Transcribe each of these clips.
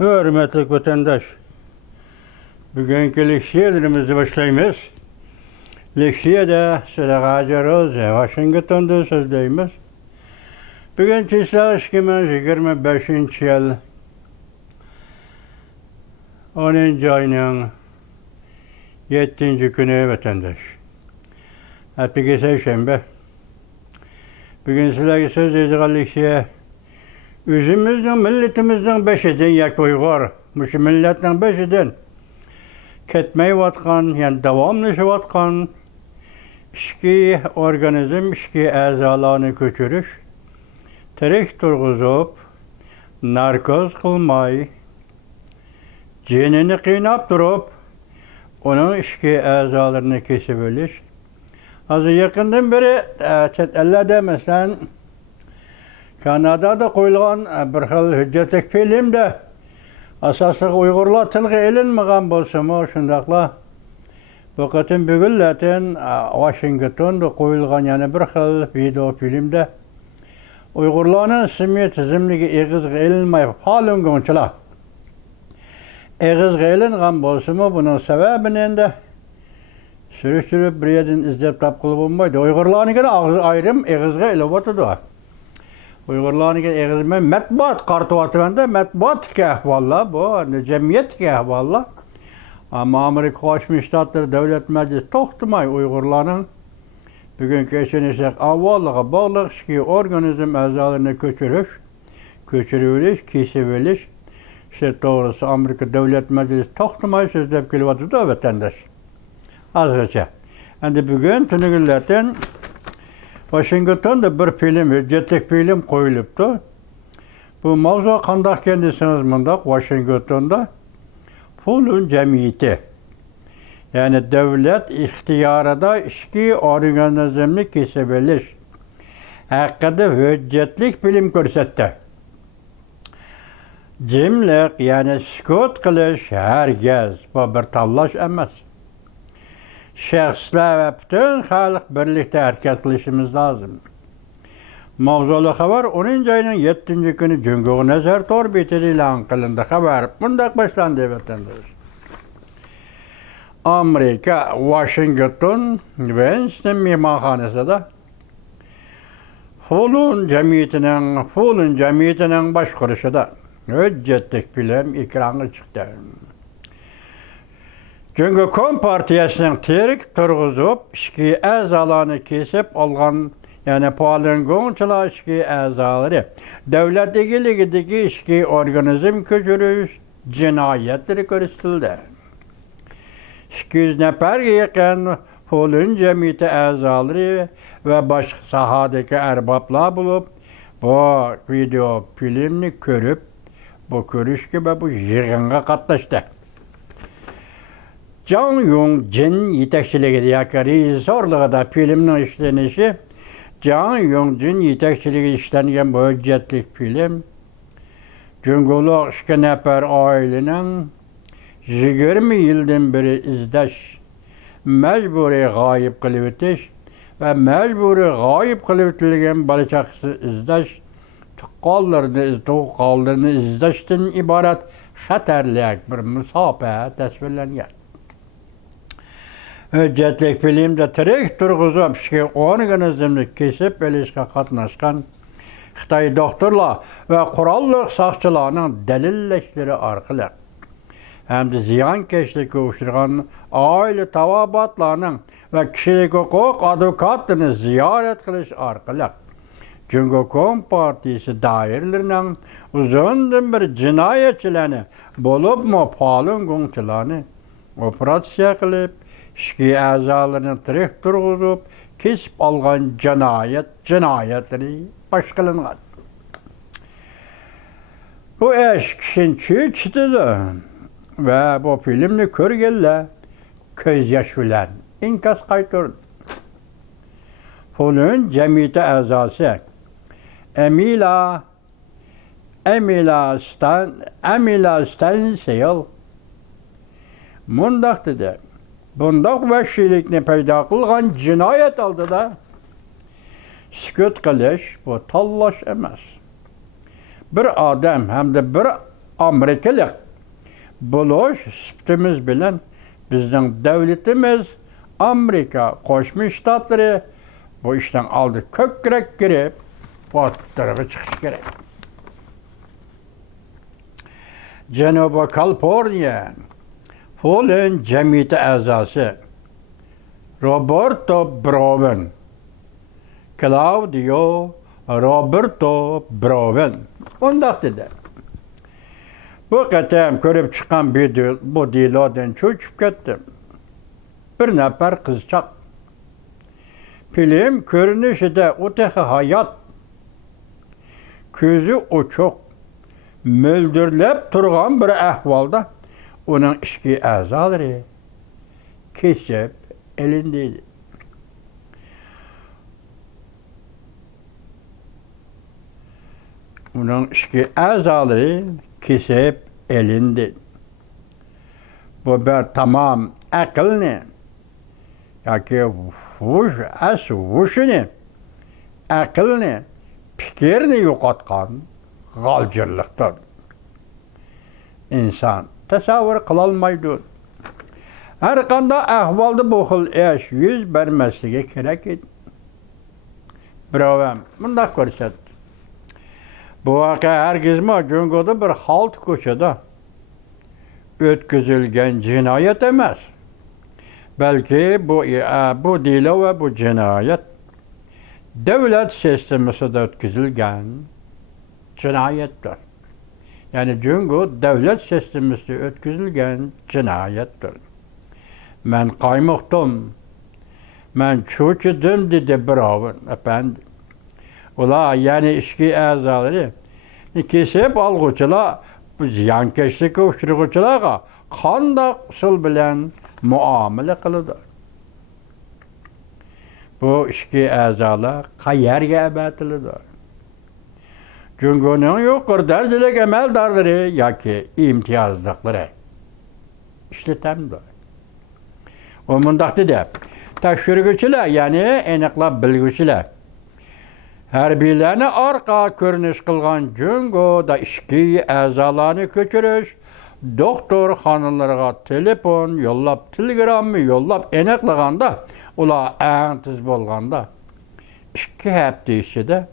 Hürmetli vatandaş, bugünkü leksiyelerimizi başlayımız. Leksiyede Süleyman Roze, Washington'da sözdeyimiz. Bugün çizgiler 2025 yıl 10. ayının 7. günü vatandaş. Hepinize Seyşembe. Bugün sizlerle söz edeceğiz leksiye. Üzümüzün, milletimizden beşidin yak Uygur. Bu milletin beşidin ketmeyi vatkan, yani devamlışı vatkan işki organizm, işki azalarını köçürüş, terek turguzup, narkoz kılmay, cenini kıynap durup, onun işki azalarını kesiveliş. Az yakından beri çet ellerde mesela Kanada'da koyulgan bir xil hüccetlik filmde asaslık Uygurlar tilgi elinmegan bolsa şundakla bu qatim bugünletin Washington'da koyulgan yani bir xil video filmde Uygurlarning simiy tizimligi egizga elinmay halın gonçala. Egizga elingan bolsa bunun sebebini endi sürüp bir yerden izlep tapqılı bolmaydı. Uygurlarning ayrım egizga elib Uygurlarning egizme matbuat qartıvatında matbuat ki ahvalla bu cemiyet ki ahvalla. Ama Amerika Birleşmiş Ştatları Devlet Meclisi toxtumay Uygurların bugünkü işinişek avvallığa bağlıq ki organizm azalarını köçürüveliş, kesiveliş. İşte doğrusu Amerika Devlet Meclisi toxtumay sözlep kelivatı da vatandaş. Azgıca. Endi bugün tünügüllerden Washington'da bir film, hüccetlik film koyuluptu. Bu mavzu kandak kendisiniz mundak Washington'da Fulun cemiyeti. Yani devlet ihtiyarada işki organizmni kesibeliş. Hakkında hüccetlik film görsetti. Cimlik yani sükut kılış herkes. Bu bir tallaş emas. Şəxslər və bütün xalq birlikdə hərəkət qilishimiz lazım. Mavzulu xəbər 10. ayının 7. günü Cüngüğü Nəzər Torbeti ilan qılındı. Xəbər bundaq başlandı vatandaş. Amerika, Washington, Winston mehmanxanasında Fulun cemiyetinin başquruşuda hüccetlik film ekranı çıxdı. Çünkü Kompartiyasının terik turguzup, işki azalarını kesip algan, yani Palın Gonçala işki azaları, devlet ikiligideki işki organizm köçürüş, cinayetleri görüstüldü. 200 nefer yakın Fulun cemiyeti azaları ve başka sahadaki erbaplar bulup, bu video filmini görüp, bu görüş gibi bu yığınga katlaştı. Jang Yong-jin yetekçiliği rejissörlüğü da filmnin işlenişi Jang Yong-jin yetekçiliği işlenen bu hüccetlik film Cüngülük 2 nefer ailenin 20 yıldan beri izdaş mecburi gayip kılıp etiş ve mecburi gayip kılıp etilgen balçaksı izdaş tuqqallarını izdaştan ibaret xatarlik bir müsafe tasvirlengen. Hüccetlik filmde terek turguzup işki organizmni kesip elişke katnaşkan Xitay doktorlar ve kurallık sakçılarının delilleşleri arkalı hem de ziyankeşlik uçurgan aile tavabatlarının ve kişilik hukuk advokatlarını ziyaret kılış arkalı. Çünkü Kompartiyası dairlerinin uzundan bir cinayetçilerini bulup mu Falun Gonçalarını operasiya kılıp işki azalarını terek turguzup kesip algan cinayetleri başkılıngan. Bu eş kişinin çıtıdı ve bu filmni körgelle köz yaş bilen inkas kaytırdı. Fulun cemiyeti azası Emila Stansel mundaq dedi. Bundaq vəhşilikni peyda qılğan cinayet aldı da sükut qilish bu tallaş emas. Bir adam hem de bir Amerikalık buluş süptümüz bilen bizden devletimiz Amerika Koşmuş Ştatları bu işten aldı kökrek girip bu tarafa çıkış gerek. Cenab-ı Kaliforniya Ful'ün cemiyeti azası Roberto Brown, Claudio Roberto Brown. Ondak dedi. Bu qatam görüp çıkan bu dilodan çocup kettim. Bir nefer kızcak. Film görünüşü de öteki hayat. Közü uçuk, müldürlep turgan bir ahvalda onun işki azaları kesip elindeydi. Onun işki azaları kesip elinde. Bu bir tamam akılını, yaki vuşunu, akılını, fikrini yo'qotgan g'alcirlikdir. İnsan tasavvur qilolmaydi. Har qanday ahvolda bu xil ish yuz bermasligi kerak edi. Birovim bunday ko'rsatdi. Bu voqea hargizmi Jungoda bir halt ko'chada o'tkazilgan jinoyat emas. Balki bu dilo va bu jinoyat devlet sistemasida o'tkazilgan jinoyatdir. Yani Jungo devlet sistemasida o'tkazilgan jinoyatdir. Men qaymoqdim, men cho'chidim dedi birovin, efendi. Ular yani ishki a'zolari kesib olg'uvchilar ziyonkashlikka uchrag'uvchilarga qanday usul bilan muomala qiladi? Bu ishki a'zolar qayerga abatiladi? Jungoning yuqori darajadagi amaldorlari yoki imtiyozliklari ishlatamdi. O mundaq dedi. Tekshiruvchilar, ya'ni aniqlab bilguvchilar harbiylarni orqa ko'rinish qilgan Jungoda ishki a'zolarni ko'chirish, doktorxonalarga telefon yo'llab, telegrammi yo'llab aniqlaganda, ular eng tiz bo'lganda 2 hafta ichida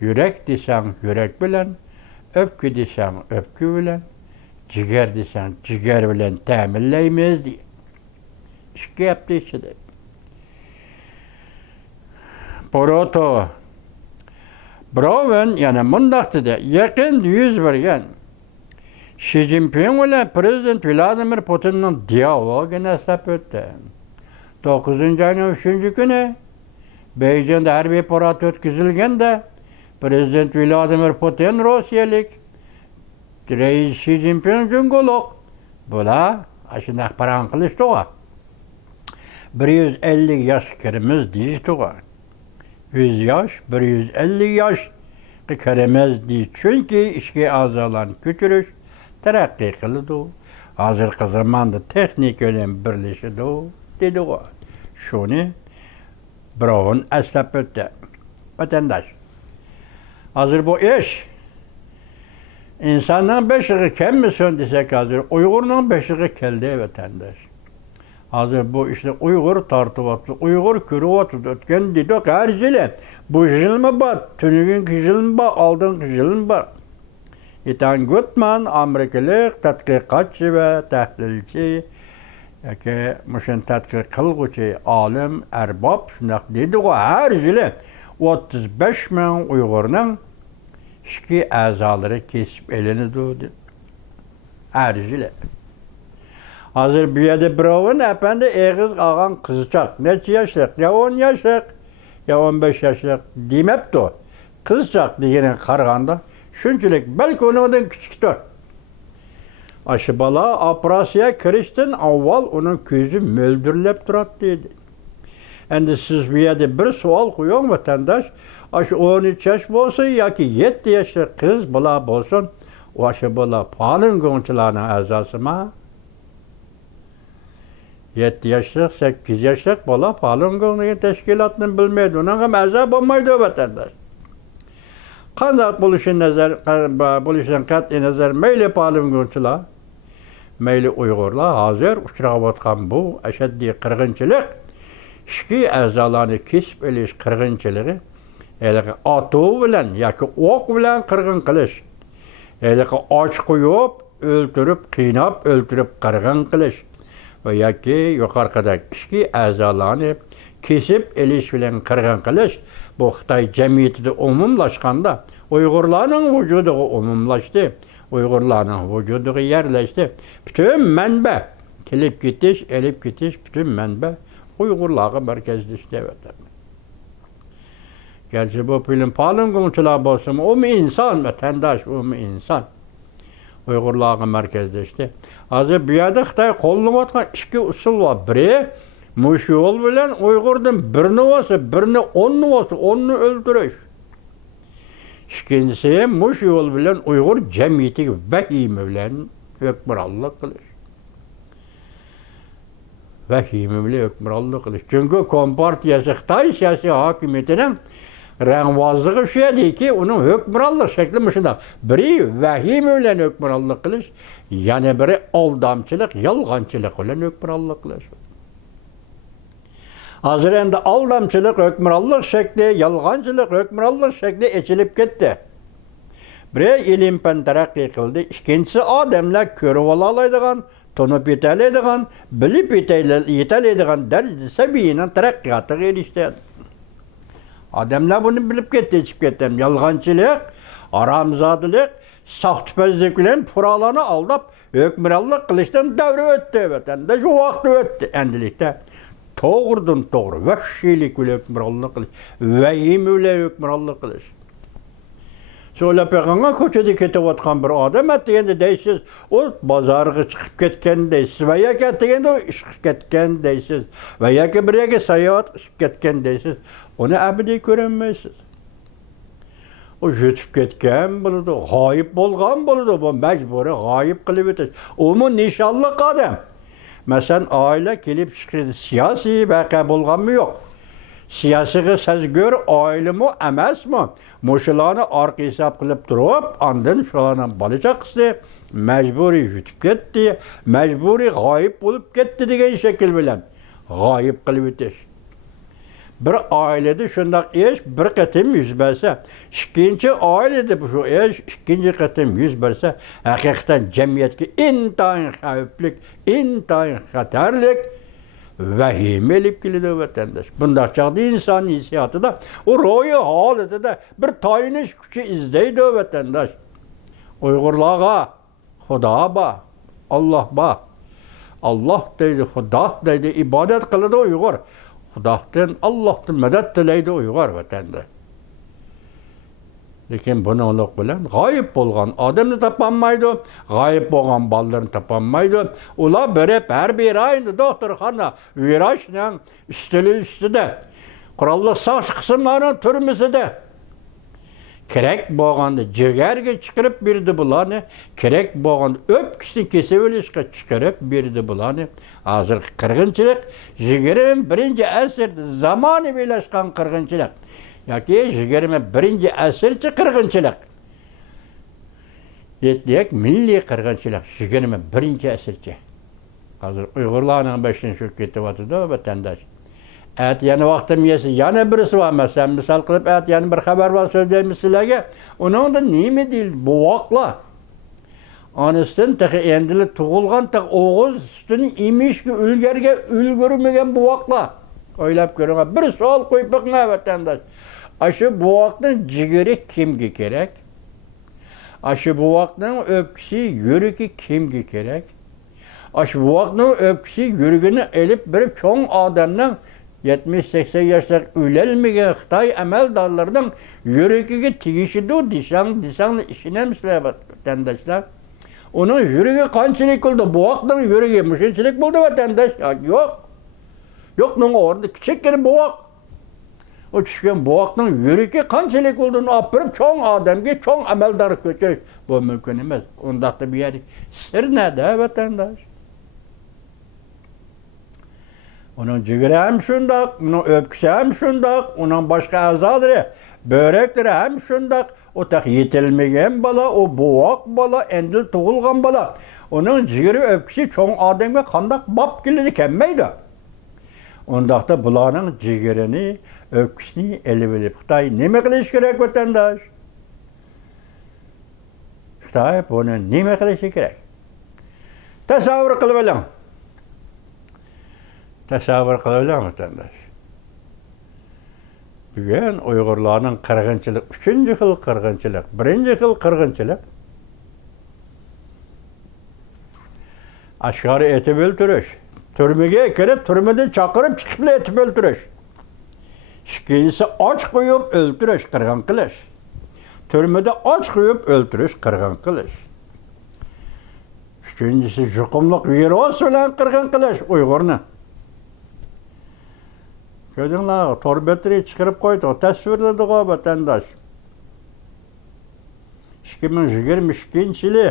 yurak desang yurak bilan, o'pka desang o'pka bilan, jigar desang jigar bilan ta'minlaymiz deydi. 2 hafta ichida. Poroto Brown yani mundaq dedi. Yaqin yuz bergan Xi Jinping bilan Prezident Vladimir Putinning dialogini eslab o'tdi. 9-oyning 3-kuni Beijingda harbiy parad o'tkazilganda Prezident Vladimir Putin Rossiyalik Reis Xi Jinping Jungoloq bular shunday paran qilishdi. 150 yosh kirimiz deyishdi. 100 yosh, 150 yosh kirimiz deydi. Chunki ishki a'zolarni ko'chirish taraqqiy qiladi. Hozirgi zamonda texnika bilan birlashadi dedi. Shuni Brown eslab o'tdi. Vatandaş. Hozir bu ish insonning beshig'i kelmasin desak, hozir Uyg'urning beshig'i keldi vatandaş. Hazır bu işte Uygur tartıvatı, Uygur körüvatı ötken dedik her yılı. Bu yıl mı var, tünüğün yıl mı var, aldığın yıl mı var? Ethan Gutman, Amerikalı tadqiqatçı ve tahlilci, ki müşün tadqiq kılgıcı, alim, erbab, şundak dedik her yılı 35 bin Uygur'un işki azaları kesip elini doğdu. Her yılı. Hazır bir yerde Brown efendi eğiz ağan kızcak. Neçe yaşlık? Ya 10 yaşlık, ya 15 yaşlık demepti o. Kızcak diyene karganda. Şunçilik belki ondan küçüktür. Aşı bala operasiya kirişten avval onun gözü müldürlep durat dedi. Endi siz bir yerde bir sual koyun vatandaş. Aşı 13 yaş olsun ya ki 7 yaşlı kız bala olsun. O aşı bala palın gonçalarına azası mı? 7 yaşlık, 8 yaşlık bola Falun Gong'daki teşkilatını bilmeydi. Onun hem azap olmaydı vatandaş. Qanday buluşun qat'i nazar meyli palımgınçılar, meyli Uygurlar hazır uçrayotgan bu ashaddiy qirg'inchilik, ishki a'zolarni kesib elish qirg'inchiligi, atuv bilan yoki o'q bilan qirg'in qilish, och qo'yib, o'ltirib, qiynab, o'ltirib qirg'in qilish va yoki yuqorqidagi ishki a'zolarni kesib elish bilan qirg'in qilish bu Xitoy jamiyatida umumlashganda Uyg'urlarning vujudiga umumlashdi. Uyg'urlarning vujudiga yerleşti. Bütün manba, kelib ketish, elib ketish, bütün manba Uyg'urlarga markazlashdi. Gerçi bu film palımgınçılar bo'lsin, o mu inson, vatandaş, o mu inson. Uyg'urlarga markazlashdi. Hozir bu yerda Xitoy qo'llanayotgan ikki usul bor. Biri mush yo'l bilan Uyg'urdan birini olsa, birini 10ni olsa, 10ni o'ldirish. İkincisi, mush yo'l bilan Uyg'ur jamiyatiga vahima bilan hukmronlik qilish. Vahima bilan hukmronlik qilish. Chunki Kompartiyasi Xitoy siyosiy hokimiyatining rangvozligi shu ediki, uning hukmronlik shakli shunday. Biri vahima bilan hukmronlik qilish, yana biri aldamchilik, yolg'onchilik bilan hukmronlik qilish. Hazır endi aldamchilik hukmronlik shakli, yolg'onchilik hukmronlik shakli echilib ketdi. Biri ilim fan taraqqiy qildi, ikkinchisi odamlar ko'rib oladigan, tunib yetadigan, bilib yetadigan darajada sabiyaning taraqqiyotiga erishdi. Odamlar buni bilib ketdi, yetib ketdi. Yolg'onchilik, haramzodalik, soxtipazlik bilan fuqarolarni aldab hukmronlik qilishdan davri o'tdi. Vatanda shu vaqt o'tdi. Endilikda to'g'ridan to'g'ri vahshiylik bilan hukmronlik qilish, vahima bilan hukmronlik qilish. So'lab yaqinga ko'chada ketayotgan bir odam deganda deysiz, u bozorga chiqib ketgan deysiz, va yoki deganda u ishga ketgan deysiz, va yoki bir yoki sayohat qilib ketgan deysiz. Uni abadiy ko'rolmaysiz. O yetib ketgan bo'ladi, g'oyib bo'lgan bo'ladi, bu majburiy g'oyib qilib o'tish. U nishonli odam. Masalan, oila kelib chiqadi, siyosiy vaqa bo'lganmi yo'q. Siyosiga sazgor oilami emasmi? Mushularni orqa hisob qilib turib, ondan shularni bolachaqisi majburiy yutib ketdi, majburiy g'oyib bo'lib ketdi degan shakl bilan g'oyib qilib o'tish. Bir oilada shundoq ish bir qatim yuz bersa, ikkinchi oilada shu ish ikkinchi qatim yuz bersa, haqiqatan jamiyatga intayin xavfli, intayin xatarlik vahima olib keladi vatandosh. Bunday chog'da inson hissiyotida, u ro'yi holatida bir toyinish kuchi izlaydi vatandosh. Uyg'urlarga Xudo bor, Alloh bor. Alloh deydi, Xudo deydi, ibodat qiladi Uyg'ur. Xudodan, Allohdan madad tilaydi Uyg'ur vatandosh. Lekin buning bilan g'oyib bo'lgan odamni topolmaydi, g'oyib bo'lgan bolalarni topolmaydi. Ular berib har bir oyda doktorxona virajning ustida, qurolli soch qismlarining turmisida kerak bo'lganda jigarga chiqarib berdi bularni, kerak bo'lganda o'pkisini kesib olishga chiqarib berdi bularni. Hozir qirg'inchilik 21-asrda zamonaviylashgan qirg'inchilik yoki 21-asrcha qirg'inchilik. Yetlik milliy qirg'inchilik 21-asrcha. Hozir Uyg'urlarning boshidan shu ketyapti-da vatandosh. Yana vaqtim yesa, yana birisi var mesela, misal qilib yana bir xabar var so'zlaymiz sizlarga. Uningda nima deyil bu voqlar? Onasidan taqa endili tug'ilgan taqa o'g'iz sutini emishga ulgurmagan bu voqlar. O'ylab ko'ring, bir savol qo'yib boqing vatandosh. Shu bu voqning jigari kimga kerak? Shu bu voqning o'pkisi, yuragi kimga kerak? Shu bu voqning o'pkisi, yuragini elib berib cho'ng odamning 70-80 yoshlar o'lolmagan Xitoy amaldorlarining yuragiga tegishidi desang ishini mislar vatandoshlar. Uning yuragi qanchalik bo'ldi? Bu vaqtning yuragi shunchalik bo'ldi vatandosh? Yo'q. Yo'q, uning o'rnida kichikroq bu vaqt. O tushgan bu vaqtning yuragi qanchalik bo'ldi? Olib berib cho'ng odamga, cho'ng amaldor ko'chish bu mumkin emas. Undaqda bu yer sir nada vatandosh? Onun jigari ham shundoq, uning o'pkisi ham shundoq, uning boshqa a'zolari, börekleri ham shundoq. O tak yetilmegen bala, o boğak bala, endil tuğulgan bala. Onun jigiri öpkisi çoğun adamga kandak bap geldi kemmeydi. Ondaqda bularning jigirini, öpkisini eli bilip Xitoy nima qilish kerak vatandosh? Xitoy buni nima qilishi kerak? Tasavvur qilib oling. Tasavvur qilib oling vatandosh. Bugun Uyg'urlarning qirg'inchilik, 3-xil qirg'inchilik, 1-xil qirg'inchilik. Aşkarı etib o'ltirish. Türmege kirib, türmeden chaqirib chiqib etib o'ltirish. İkincisi och qo'yib o'ltirish, qirg'in qilish. Türmede och qo'yib o'ltirish, qirg'in qilish. Üçüncüsü juqumliq virus bilan qirg'in qilish Uyg'urni. Ko'rdinglar, torbetri chiqarib qo'ydi, tasvirladiga vatandosh. 2022-yili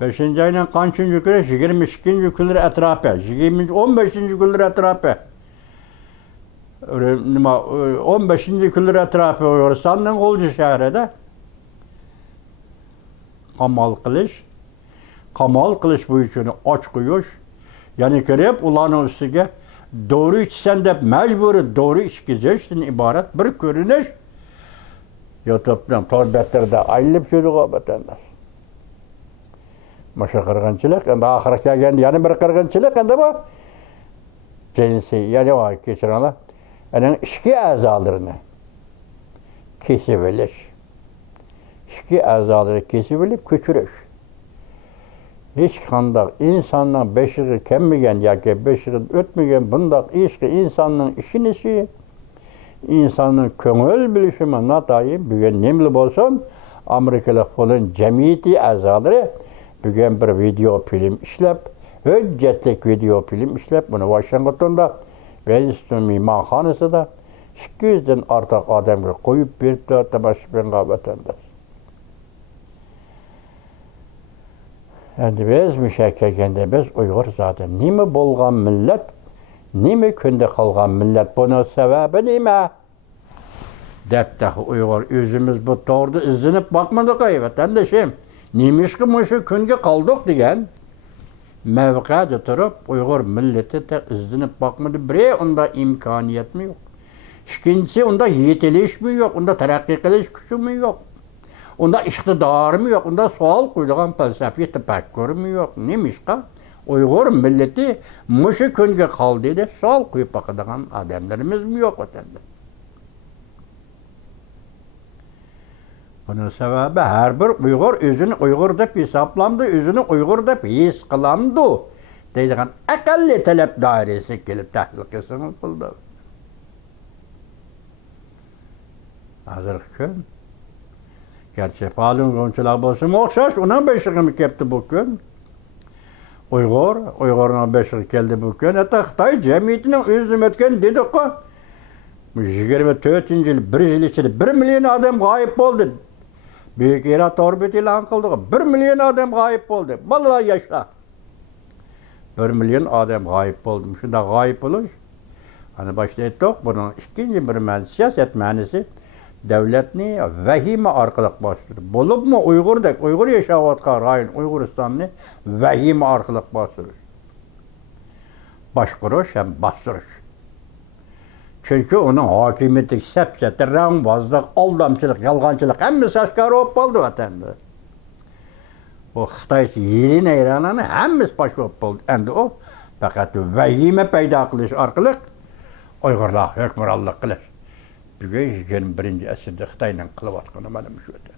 5-ayning qanchunchi kuni 22-kunlar atrofi, 15-kunlar atrofi. Nima 15-kunlar atrofi Uyg'uristonning G'o'lji shahrida qamal qilish bo'yicha och qo'yish, ya'ni kirib ularning ustiga doğru içsen de mecburi doğru içkizishdan ibaret bir ko'rinish. YouTube'dan torbetlarda ayılıp çocuğa vatandaş. Maşa qirg'inchilik, endi oxiri kelganda yana bir qirg'inchilik endi bu jinsiy, ya'ni o kechiringlar. Ana ichki a'zolarini kesib olish. Ichki a'zolarini kesib olib ko'chirish. Hiç qandaq insanın 5 yıl kemmigen yoki 5 yıl o'tmagan bundaq ishki insanın işinisi, insanın ko'ngil bilishimi natayim bugun nemli bo'lsin, Amerikalik falan jamiyati a'zolari bugun bir video film ishlab, hujjatli video film ishlab, buni Washingtonda Wellington mehmonxonasida 200 dan ortiq odamga qo'yib berdi tomoshabinga vatandosh. Endi biz müşakkaganda biz Uyg'ur zoti nima bo'lgan millat, nima kunda qolgan millat, buni sababi nima? Debda Uyg'ur o'zimiz bu to'g'rida izlanib boqmadik vatandoshim. Nimishki mushu kunga qoldik degan mavqeda turib Uyg'ur millati izlanib boqmadi. Bir unda imkoniyatmi yo'q. Ikkinchisi unda yetilishmi yo'q, unda taraqqiy qilish kuchimi yo'q. Onda iqtidarı yok, onda sual koyduğun felsefi tefekkürü mü yok? Neymişka? Uygur milleti muşu künge kaldı diye sual koyup bakıdığın adamlarımız mı yok otende? Bunun sebebi her bir Uygur özünü Uygur dep hesaplandı, özünü Uygur dep his kılandı. Deydiğin akalli talep dairesi gelip tahlik etsin buldu. Hazır gün. Gerçi Falun Gonçalar bolsun okşaş, onun 5 yılı kepti bu gün. Uygur'un 5 yılı geldi bu gün. Hatta Xitoy cemiyetinin özüm etken dedik ki, 24 yıl, 1 yıl içinde 1 milyon adam gayip oldu. Büyük İrat orbit ilan kıldı. 1 milyon adam gayip oldu. Vallahi yaşa. 1 milyon adam gayip oldu. Şunda gayip oluş. Hani başta ettik, bunun ikinci bir siyaset mühendisi, devletni vahime arkalık bastırır. Bolup mu Uygur yaşavatkan rayon Uyguristan'ni vahime arkalık bastırır. Başkuruş hem bastırış. Çünkü onun hakimiyeti sepseti, rangvazlık, aldamçılık, yalgancılık hemmisi aşkarı olup oldu vatanda. O Xitoy yeni neyranını hemmisi baş olup oldu. Endi o fakat vahime payda kılış arkalık Uygurlar hükmürallık kılış. Bugün 21. əsrdə Xitayla qılıb atqanı mənim şöyle.